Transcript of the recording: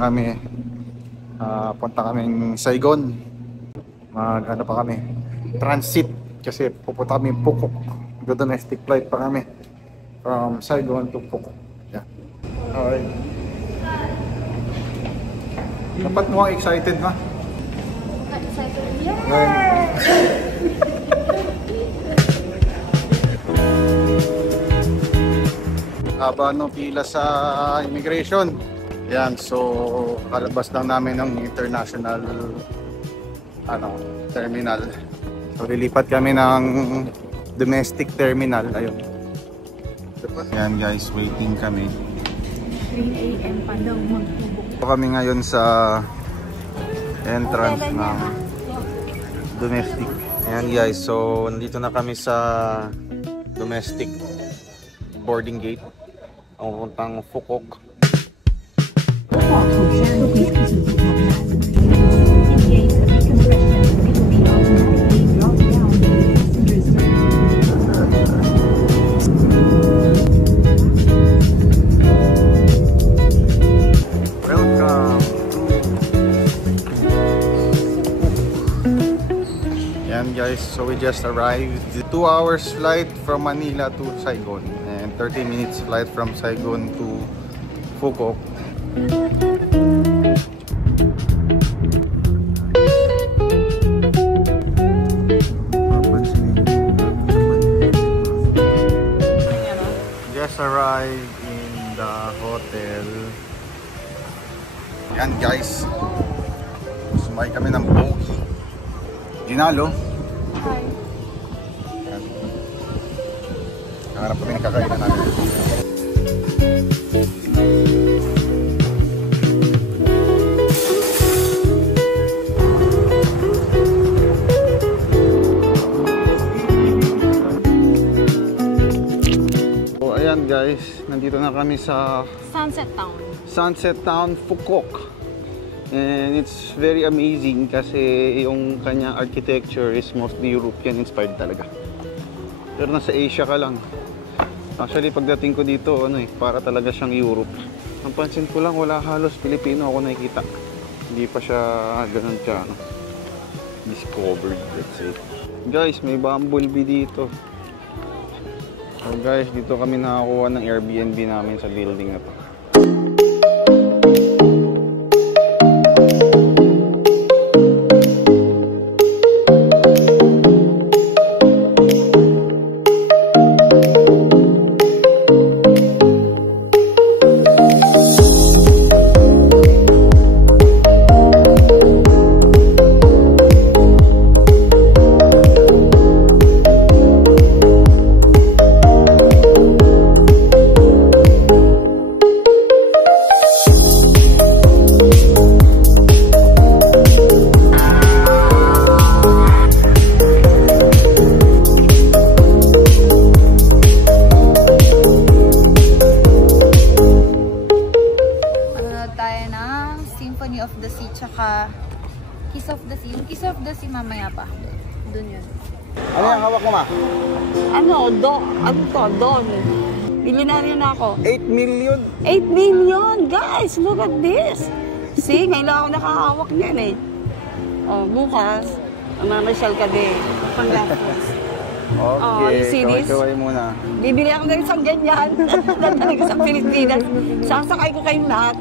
kami. Punta kaming Saigon. Ano pa kami? Transit. Kasi pupunta kami Phuket. Domestic flight pa kami. From Saigon to Phuket. Yeah. Okay. Dapat mo excited na. Excited? Yeah! Haba no pila sa immigration. Yan, so kalabas lang namin ng international terminal. So lilipat kami ng domestic terminal. Ayun. Yan guys, waiting kami. 3 AM pa daw magtubok. Kami ngayon sa entrance ng domestic. Ayan guys, so nandito na kami sa domestic boarding gate. Ang puntang Phuket. Guys, so we just arrived. 2 hours flight from Manila to Saigon and 30 minutes flight from Saigon to Phuket. Just arrived in the hotel. Yan guys, sumakay kami ng bogie. Ginalo. Hi. Nangarap kami ng kakainan namin. So ayan guys, nandito na kami sa Sunset Town. Sunset Town, Phuket. And it's very amazing kasi yung kanyang architecture is mostly European inspired talaga. Pero nasa Asia ka lang. Actually pagdating ko dito, para talaga siyang Europe. Ang pansin ko lang, wala halos Pilipino ako nakikita. Hindi pa siya ganun ka, discovered, let's say. Guys, may bumblebee dito. So guys, dito kami nakakuha ng Airbnb namin sa building na to. Of the Sea, tsaka Kiss of the Sea. Yung Kiss of the Sea mamaya pa. Doon yun. Ano yung hawak mo, ma? Ano to? Don. Milyonaryo na ako. 8 million! 8 million! Guys, look at this! See, ngayon lang ako nakahawak niyan eh. Oh, bukas, mamasyal ka din. Panggastos. Okay, you see this? kaway muna. Bibili ako ng isang ganyan. Dadali ko sa Pilipinas. Sasakay ko kayong lahat.